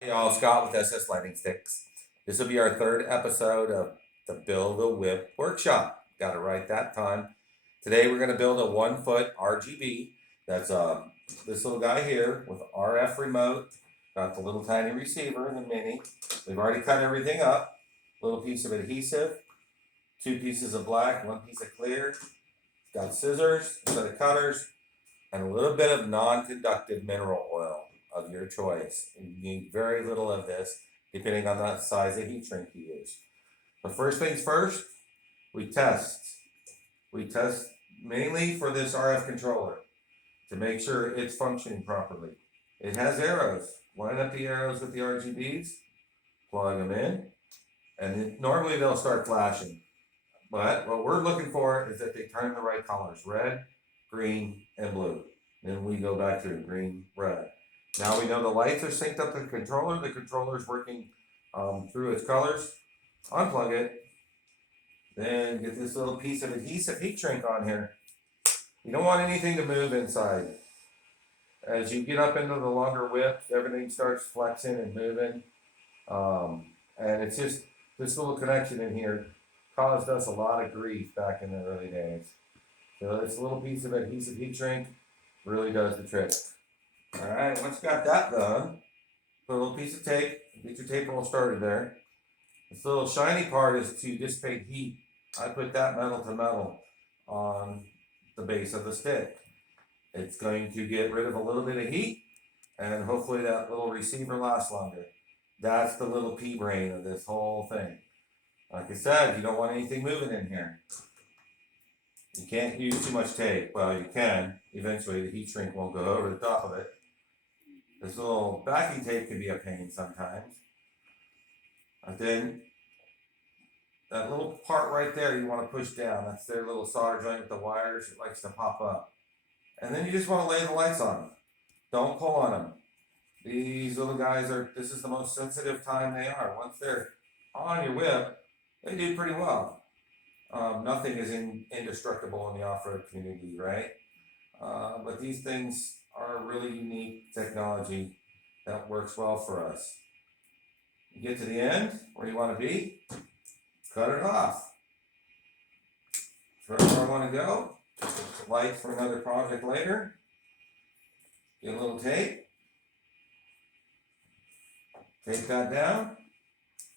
Hey y'all, Scott with SS Lighting Sticks. This will be our third episode of the Build a Whip workshop. Got it right that time. Today we're going to build a 1 foot RGB. That's this little guy here with RF remote. Got the little tiny receiver, the mini. We've already cut everything up. Little piece of adhesive, 2 pieces of black, 1 piece of clear. Got scissors, a set of cutters, and a little bit of non-conductive mineral oil of your choice. You need very little of this, depending on the size of heat shrink you use. But first things first, we test. We test mainly for this RF controller to make sure it's functioning properly. It has arrows. Line up the arrows with the RGBs, plug them in, and normally they'll start flashing. But what we're looking for is that they turn the right colors: red, green, and blue. Then we go back to green, red. Now we know the lights are synced up to the controller. The controller is working through its colors. Unplug it. Then get this little piece of adhesive heat shrink on here. You don't want anything to move inside. As you get up into the longer width, everything starts flexing and moving. And it's just this little connection in here caused us a lot of grief back in the early days. So this little piece of adhesive heat shrink really does the trick. All right, once you got that done, put a little piece of tape, get your tape roll started there. This little shiny part is to dissipate heat. I put that metal to metal on the base of the stick. It's going to get rid of a little bit of heat, and hopefully that little receiver lasts longer. That's the little pea brain of this whole thing. Like I said, you don't want anything moving in here. You can't use too much tape. Well, you can. Eventually the heat shrink won't go over the top of it. This little backing tape can be a pain sometimes. And then that little part right there you want to push down. That's their little solder joint with the wires. It likes to pop up. And then you just want to lay the lights on them. Don't pull on them. These little guys this is the most sensitive time they are. Once they're on your whip, they do pretty well. Nothing is indestructible in the off-road community, right? But these things are really unique technology that works well for us. You get to the end where you want to be, cut it off. That's where I want to go. Light for another project later. Get a little tape. Tape that down.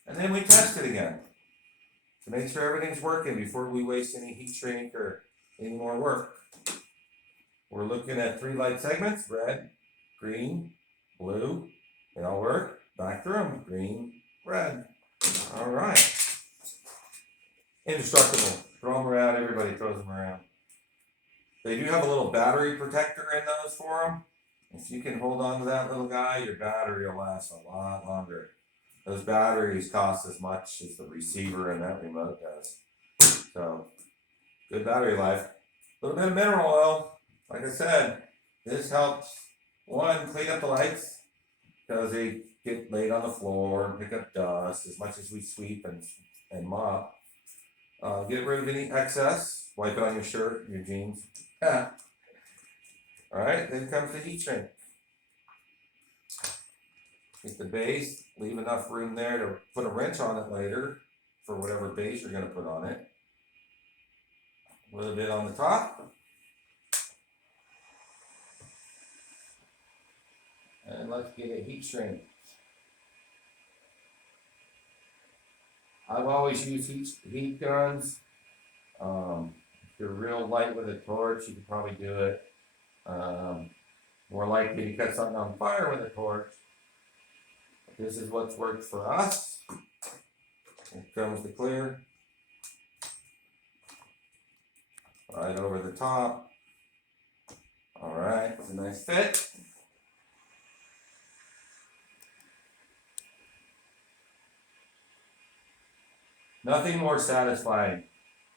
And then we test it again to make sure everything's working before we waste any heat shrink or any more work. We're looking at 3 light segments: red, green, blue. They all work. Back through them: green, red. All right. Indestructible. Throw them around. Everybody throws them around. They do have a little battery protector in those for them. If you can hold on to that little guy, your battery will last a lot longer. Those batteries cost as much as the receiver and that remote does. So, good battery life. A little bit of mineral oil. Like I said, this helps, one, clean up the lights because they get laid on the floor and pick up dust as much as we sweep and mop. Get rid of any excess. Wipe it on your shirt, your jeans. All right, then comes the heat shrink. Get the base, leave enough room there to put a wrench on it later for whatever base you're going to put on it. A little bit on the top. And let's get a heat shrink. I've always used heat guns. If you're real light with a torch, you could probably do it. More likely to catch something on fire with a torch. This is what's worked for us. Here comes the clear. Right over the top. All right, it's a nice fit. Nothing more satisfying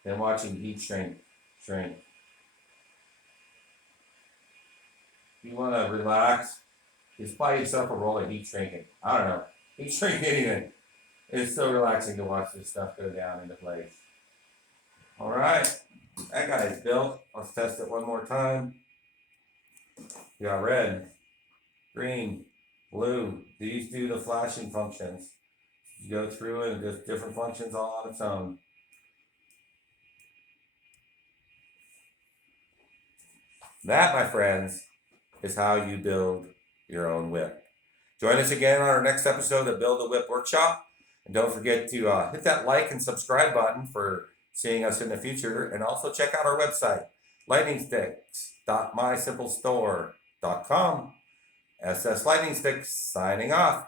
than watching heat shrink. If you want to relax, just buy yourself a roll of heat shrinking. I don't know. Heat shrink anything. It's so relaxing to watch this stuff go down into place. All right. That guy's built. Let's test it one more time. We got red, green, Blue, these do the flashing functions. You go through it and just different functions all on its own. That, my friends, is how you build your own whip. Join us again on our next episode of Build a Whip Workshop. And don't forget to hit that like and subscribe button for seeing us in the future. And also check out our website, lightningsticks.mysimplestore.com. SS Lightning Sticks signing off.